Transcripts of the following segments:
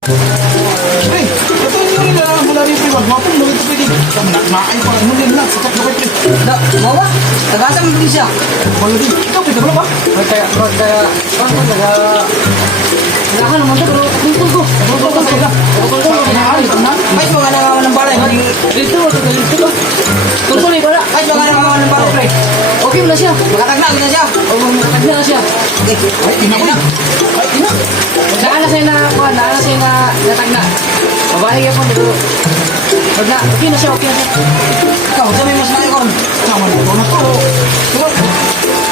Pre, ito yung mula rin pre, wag mo akong lulit pwede. Maay pa, muli na, sakit na pre. Mau ba? Tagasan mo siya. Wala din, ikaw pre, ba? Kaya, nakakan naman ito, pero tungkol ko. Ay, mga nangawan ng balay. Dito ba? Tungkol eh, wala. Ay, mga nangawan ng balay, pre. Okay mo na siya. Makatagna na siya. Makatagna na siya. Ay, ina ko na. Ay, ina. Naana sa'yo na natagna. Babae ka po, dito. Tagna, okay na siya. Ikaw, sabi mo sa nayo kon. Sama na ito na to.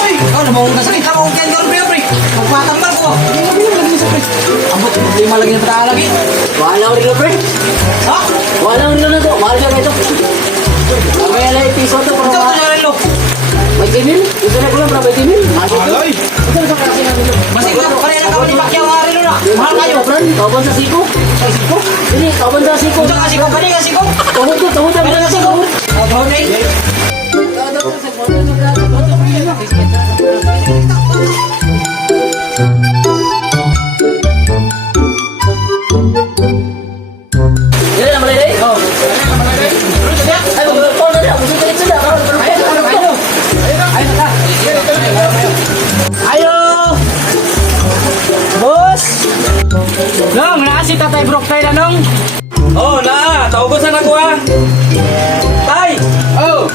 Ay, ikaw na mong kasakit. Ako, okay ka rin, pre. Magpatambal ko. Lagi sa pre. Ambot, problema lagi na pataka lagi. Wala ko rin, pre. Ha? Wala ko rin na to. Mahal ka ito. Mamaya lang episode to. Ito na rin, lo. May timil? Ito na ko lang, para may timil. Alay. Ito na sa klase namin. Masig na, kanina ka ni Pacquiao nga rin na. Mahal kayo. Kauban sa siko. Sa siko? Hindi, kauban sa siko. Ito nga siko, kanina siko. Tuhod ang kanina siko. Tuhod na eh. Dili na malay. Oh. Ay, magpapon na. Gusto ka dito na. Ayo. Bos. Nong, naa si Tatay Brok tayo na nong. Oh, na, tawag sa ako ah. Tay! Oh.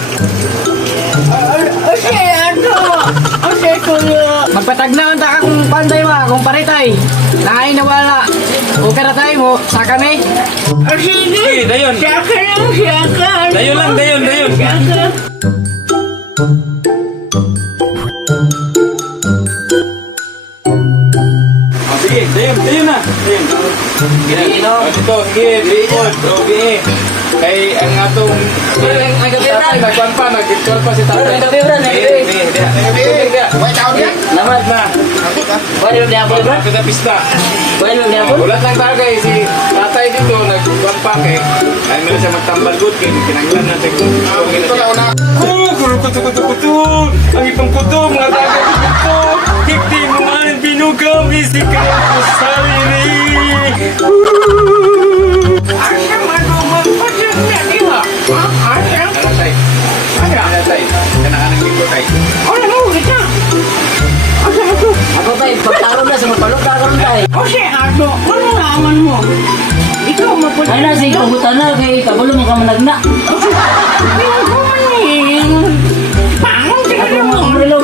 Magpatagnaon ta ka kung panday ma, kung paritay. Naay nawala. Okay na tayo mo, sa kami. Sige, dayon. Dayon lang, dayon. Oh, sige, dayon na. Dayon. Ito, sige, bikod. Okay. Kay ang atong tatay, nagkuhan pa, nag-call pa si tatay. Naman. Na. Pwede mo niya po, bro? Ito na pista. Pwede mo niya po? Ulat lang tayo kay si tatay dito, nagkuhan pa kay. Ay mo siya magtambal good kay kinanglan natin. Ito na una. Kuto. Ang itong kuto, mga tagay kuto. Kikti mo man, binugam, isik ka ng kusali. Ano tay? Ano tay? Kanaan ng linggo tay. Ako tayo, pagkaroon na sa magpalot na karoon tayo. Ay na, sige, pagutan na, kay kabulo mo ka managna.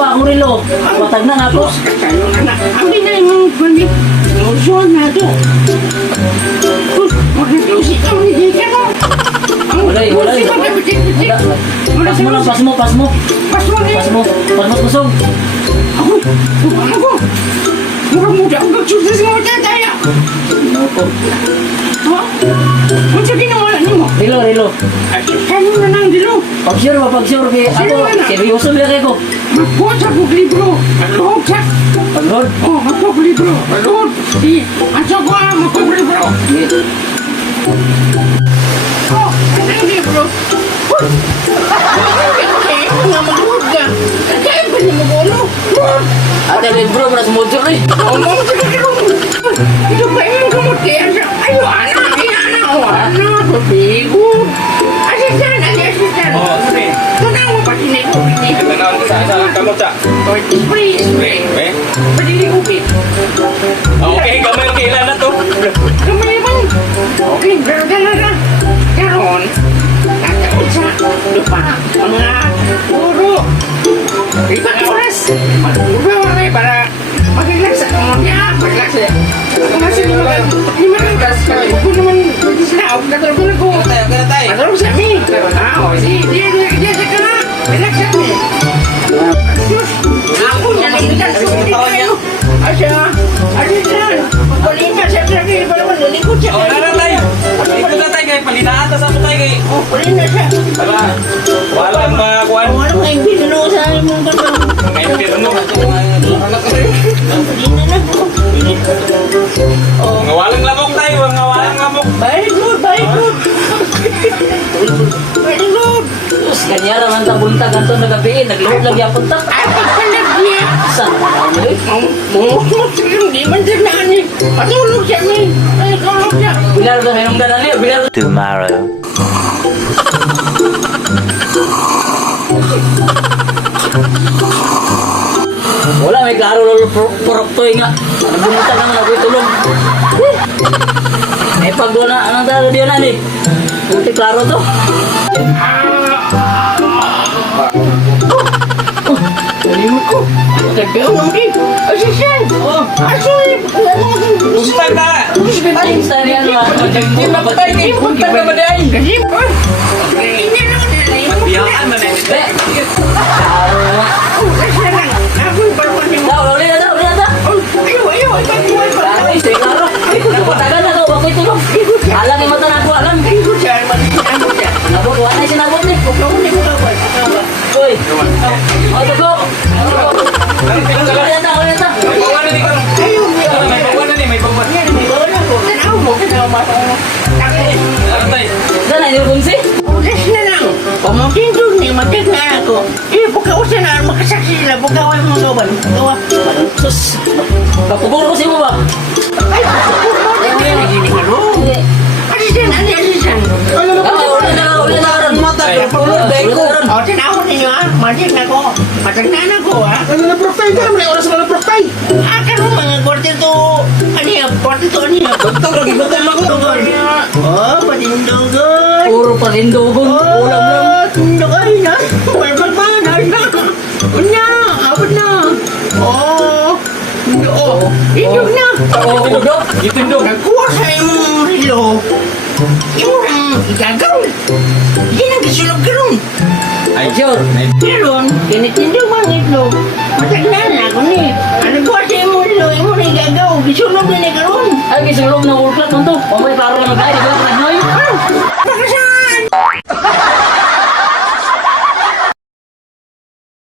Akong rilo. Patag na ako. Walay. Pas mo. Kusog. Rilo. Pag-sure kay ako, seryoso biya ko. Pag-road? Ate, bro, para sa motor eh. Oh, sige. Kanaan sa kamot ta. Okay, gamay ang kailan na to. Oh, naratay. Ito na tayo kay palinaan ta sa mo tayo kay. Para walang makuan. Kay pirno. Ngawalang lamok tayo, ngawalang lamok. Very good. Terus kanya naman ta buntag anto nagabi, nagluhod lagi ang punta. Asa? Hindi man din na ani. Patulog siya ni. Ay, tulog siya. Bilar to hinungdanan niyo, bilar. Tomorrow. Wala, may klaro lolo poroktoy nga. Nagbunta naman ako itulog. May pagdo na, anong talo diyan na ni? Buti klaro to. Kalimut ko. Nagkaon naman kayo. Asisyan. Asoy. Gusto na! Basta yan ba? Hindi mapatay ni punta na ba dahil? Kasi, hindi lang nila. Biyakan na na. Be! Klaro nga. Kasi lang. Ako yung parang ni mo. Daw, uli na daw, uli na daw. Ayaw. Klaro, si klaro. Patagan na daw, ako'y tulog. Alang yung mata na ako, alang. Ikaw siya. Ano siya? Nabot, wala na sinabot ni. Ikaw ni mo kawal. Uy! O, tugo! Uli na daw, uli na daw. Bawa na di ko. Ayaw. May bawa na ni, may bawa. Tanaw mo. Ako. Atay. Saan na, yung bungsi? Ulas na lang. Pamating doon ni matag na ako. Pagkausan na makasaksi sila. Pagkaway mo gawan. Gawa. Sus! Kapuguro ko si mo ba? Ay, hindi ka ro. Asisan. Ano na Ah, uli na daw, uli na daw. mata ka? Pagulog dahil ko. O, tinawag ninyo ah. Matag na ko. Matag na ko ah. Ano na proktay ka naman? Oras na na proktay. Karon mga kwartito. Ano yan? Kwartito ano yan? Bantag lagi ba tayo ako? Oh, patindogon. Puro parindogon. Ulam lang. Oh, tindogon na. Barbag pa. Nasa. Unya. Abot na. Oh. Oo. Indog na. Oo, udok. Itindog. Nagkuha sa imong rilo. Imo nang igagaw. Hindi nang gisulog karon. Ay, sure. Karon, kinitindog mga itlog. Matagnan na ako ni. Ano kuha sa imong rilo? Imo nang igagaw. Gisulog na ni karon. Ay, gisulog na ulklat mo to. Pamay, klaro lang mag-ay. Di ba?